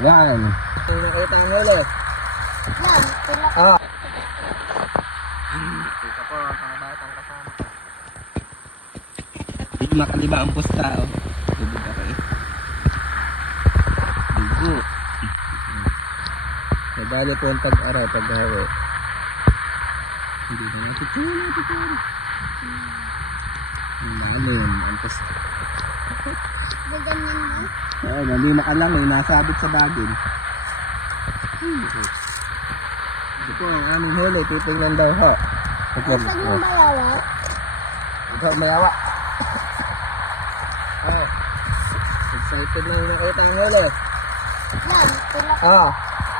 Yan. Nakita ng huli. Yan, sila. Ah. Ito po, mga batang kasama ko. Hindi makaliba ang pusta, oh. Dugo ka kayo. Dugo. Nabali po ang pag-araw, pag-araw. Hindi na natin ito. Ano yun, ang pusta. Ganyan mo. Oo, hindi makalang eh, nasabit sa bagin. Ito po ang aming huli, titingnan daw ho. Pag mo mayawa. Ito, mayawa. Oh, excited na yung nakita ng huli. Yan, sila. Ah,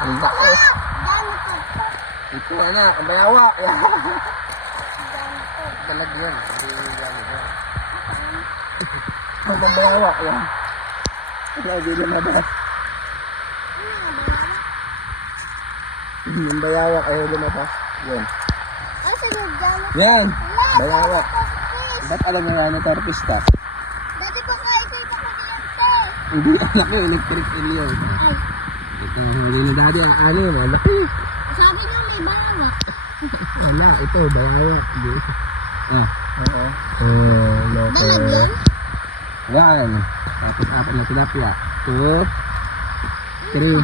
ang laki. Dami pa pa. Ito na, ang mayawa. Yan. Dami pa. Dalag yan. Hindi yan. Ang mayawa. Yan. Hindi lumabas. Yung bayawa ayaw lumabas. Yan. Ang sunod dyan. Yan. Wala, Bayawa. fish. Ba't alam mo nga na tarpista? Dati pa kakita ko dito. Hindi, anak ko, electric eel yun. Ay, Ito, huli na dati, ano yun, malaki. sabi niyo may bayawa. Wala, ito, bayawa. Hindi. Ah, oo. Loko. Dalag yan? Yan. Tapos apat na tilapia. 2, 3,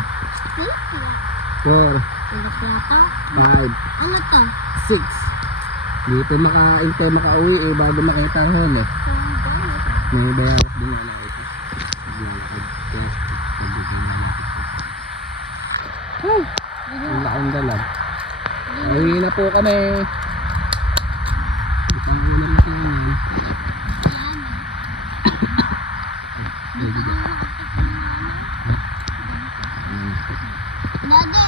4, Tulog yata. 5, Ano to? 6. Dito makauwi eh, bago makita ang huli. May bayawas din na ito. Ang laking dalag. Ayun na po kami. Ito na naman tayo. Daddy,